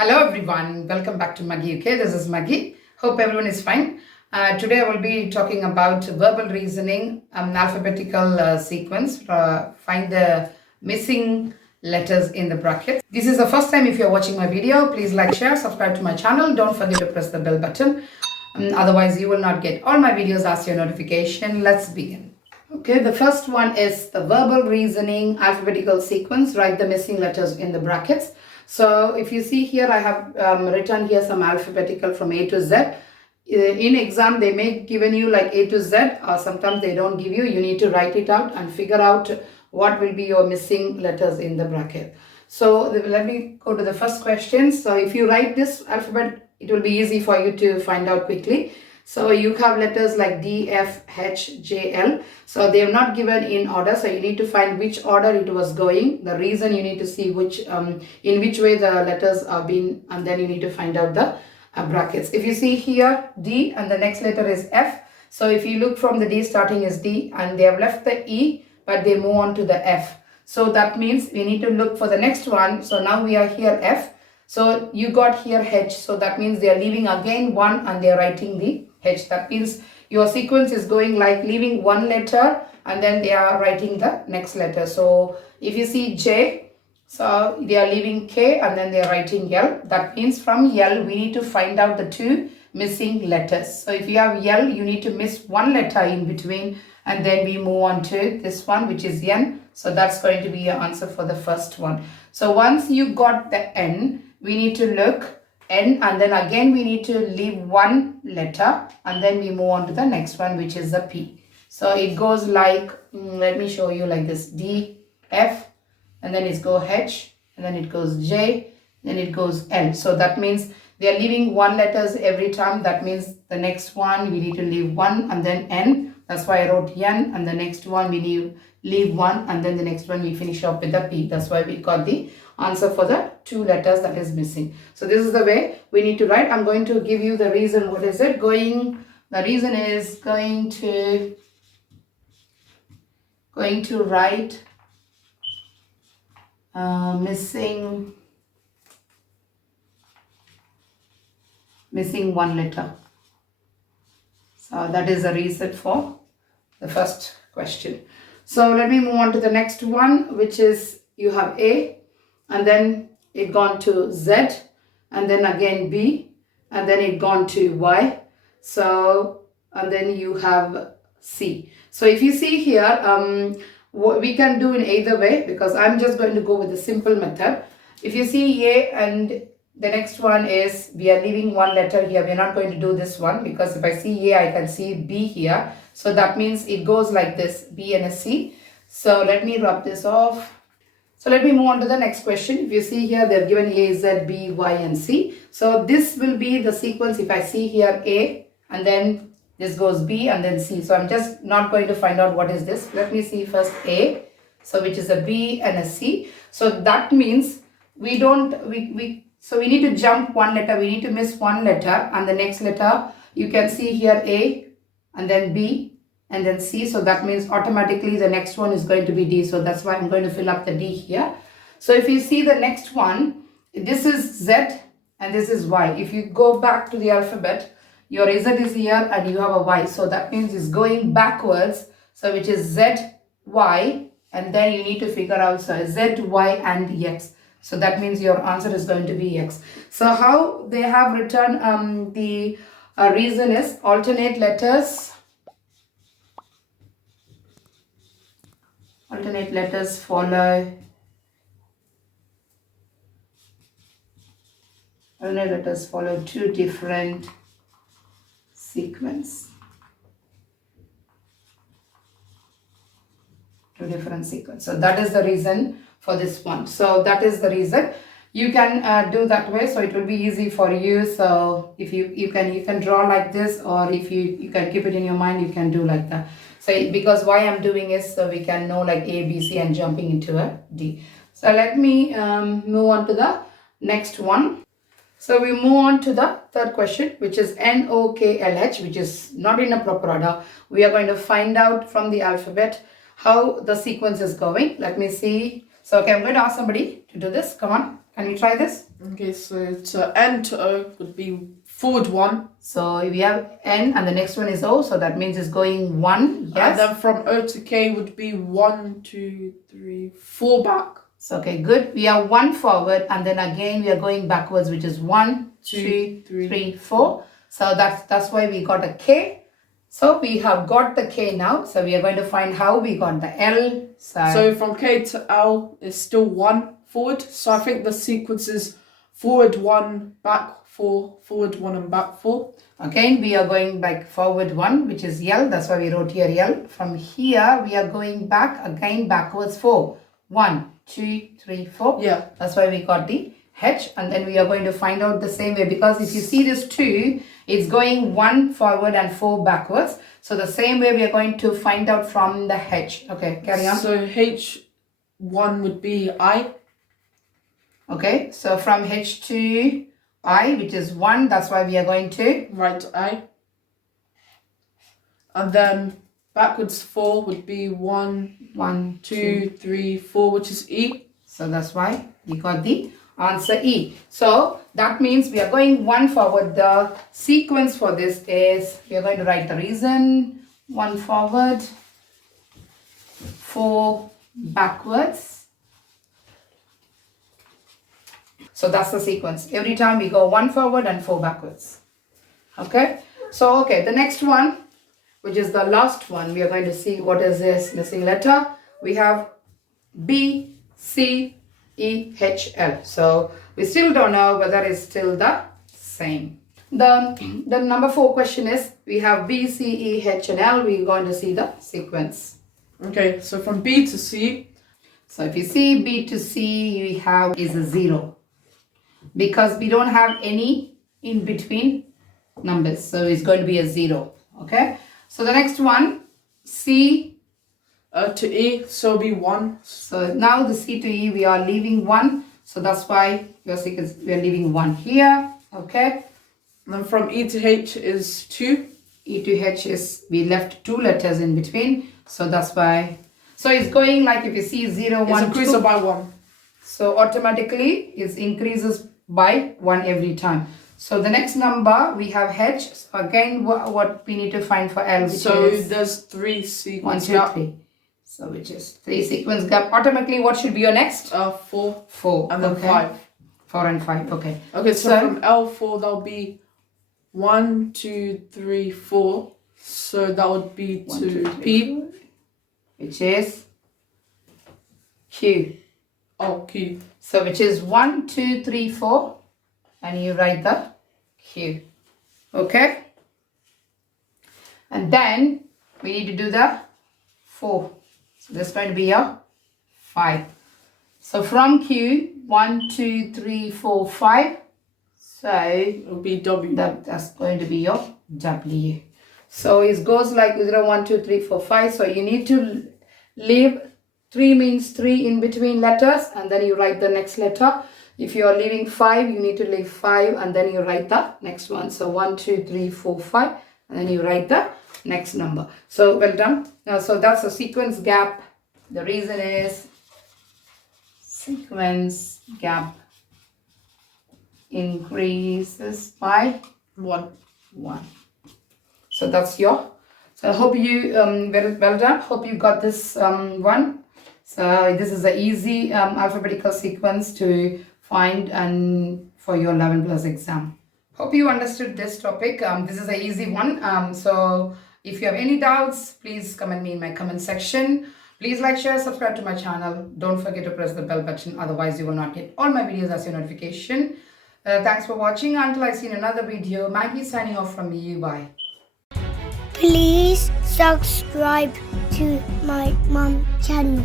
Hello everyone, welcome back to Maggie UK. This is Maggie. Hope everyone is fine. Today I will be talking about verbal reasoning, alphabetical sequence. Find the missing letters in the brackets. This is the first time if you're watching my video. Please like, share, subscribe to my channel. Don't forget to press the bell button. Otherwise you will not get all my videos as your notification. Let's begin. Okay, the first one is the verbal reasoning alphabetical sequence. Write the missing letters in the brackets. So if you see here, I have written here some alphabetical from A to Z. In exam, they may given you like A to Z, or sometimes they don't give you. You need to write it out and figure out what will be your missing letters in the bracket. So let me go to the first question. So if you write this alphabet, it will be easy for you to find out quickly. So you have letters like D, F, H, J, L. So they are not given in order. So you need to find which order it was going. The reason you need to see which in which way the letters are being, and then you need to find out the brackets. If you see here D and the next letter is F. So if you look from the D starting is D and they have left the E, but they move on to the F. So that means we need to look for the next one. So now we are here F. So you got here H. So that means they are leaving again one and they are writing the H. That means your sequence is going like leaving one letter and then they are writing the next letter. So if you see J, so they are leaving K and then they are writing L. That means from L we need to find out the two missing letters. So if you have L, you need to miss one letter in between and then we move on to this one, which is N. So that's going to be your answer for the first one. So once you got the N, we need to look N and then again we need to leave one letter and then we move on to the next one, which is the P. So it goes like, let me show you like this, D, F, and then it goes H, and then it goes J, then it goes L. So that means they are leaving one letters every time. That means the next one we need to leave one and then N. That's why I wrote N, and the next one we leave one and then the next one we finish up with the P. That's why we got the answer for the two letters that is missing. So this is the way we need to write. I'm going to give you the reason. What is it? The reason is going to write missing one letter. So that is the reason for the first question. So let me move on to the next one, which is you have A, and then it gone to Z, and then again B, and then it gone to Y. So and then you have C. So if you see here, what we can do in either way, because I'm just going to go with the simple method. If you see A and the next one is we are leaving one letter here. We're not going to do this one because if I see A, I can see B here. So that means it goes like this, B and a C. So let me rub this off. So let me move on to the next question. If you see here, they've given A, Z, B, Y, and C. So this will be the sequence. If I see here A, and then this goes B, and then C. So I'm just not going to find out what is this. Let me see first A, so which is a B and a C. So that means we need to jump one letter. We need to miss one letter, and the next letter you can see here A, and then B, and then C. So that means automatically the next one is going to be D. So that's why I'm going to fill up the D here. So if you see the next one, this is Z and this is Y. If you go back to the alphabet, your Z is here and you have a Y. So that means it's going backwards. So which is Z, Y, and then you need to figure out so Z, Y, and X. So that means your answer is going to be X. So how they have written the reason is alternate letters. Alternate letters follow. Alternate letters follow two different sequence. So that is the reason for this one. So that is the reason. You can do that way, so it will be easy for you. So if you can draw like this, or if you can keep it in your mind, you can do like that. So because why I'm doing is so we can know like A, B, C and jumping into a D. So let me move on to the next one. So we move on to the third question, which is NOKLH, which is not in a proper order. We are going to find out from the alphabet how the sequence is going. Let me see. So, okay, I'm going to ask somebody to do this. Come on, can you try this? Okay, so to N to O would be forward 1. So we have N and the next one is O, so that means it's going 1, yes. And then from O to K would be 1, 2, 3, 4 back. So, okay, good. We have 1 forward and then again we are going backwards, which is 1, 2, 3, 4. So that's why we got a K. So we have got the K now. So we are going to find how we got the L. So from K to L is still 1 forward. So I think the sequence is forward 1, back 4, forward 1 and back 4. Again, we are going back forward 1, which is L. That's why we wrote here L. From here, we are going back again backwards 4. 1, 2, 3, 4. Yeah. That's why we got the H. And then we are going to find out the same way. Because if you see this 2, it's going 1 forward and 4 backwards. So the same way we are going to find out from the H. Okay, carry on. So H1 would be I. Okay, so from H to I, which is 1, that's why we are going to write I. And then backwards 4 would be 1, 2, 3, 4, which is E. So that's why we got the answer E. So that means we are going 1 forward. The sequence for this is, we are going to write the reason, 1 forward, 4 backwards. So that's the sequence. Every time we go 1 forward and 4 backwards. Okay. So, okay, the next one, which is the last one, we are going to see what is this missing letter. We have B, C, E, H, L. So we still don't know whether it's still the same. The number 4 question is, we have B, C, E, H, and L. We're going to see the sequence. Okay, so from B to C. So if you see B to C, we have is a 0. Because we don't have any in between numbers. So it's going to be a 0. Okay. So the next one, C to E, so it'll be 1. So now the C to E, we are leaving 1. So that's why we are leaving 1 here. Okay. And then from E to H is 2. E to H is, we left 2 letters in between. So that's why. So it's going like if you see 0, 1, 2. It's increased by 1. So automatically it increases by 1 every time. So the next number we have H. So again, what we need to find for L, which so is there's 3 sequence 1, 2, 3. So which is 3 sequence gap. Automatically, what should be your next? 4. 4. And then 5. 4 and 5. Okay. Okay. So from L4 that'll be 1, 2, 3, 4. So that would be 1, to 2, 3, P, 4, which is Q. Oh, Q. So which is 1, 2, 3, 4, and you write the Q. Okay. And then we need to do the 4. So this is going to be your 5. So from Q, 1, 2, 3, 4, 5. So it will be W. That's going to be your W. So it goes like 0, 1, 2, 3, 4, 5. So you need to leave 3 means 3 in between letters, and then you write the next letter. If you are leaving 5, you need to leave 5 and then you write the next one. So 1, 2, 3, 4, 5, and then you write the next number. So well done. Now, so that's a sequence gap. The reason is sequence gap increases by 1. So that's your. So I hope you well done. Hope you got this one. So this is an easy alphabetical sequence to find and for your 11 plus exam. Hope you understood this topic. This is an easy one. So if you have any doubts, please comment me in my comment section. Please like, share, subscribe to my channel. Don't forget to press the bell button. Otherwise, you will not get all my videos as your notification. Thanks for watching. Until I see you in another video, Maggie signing off from you. Bye. Please subscribe to my mom channel.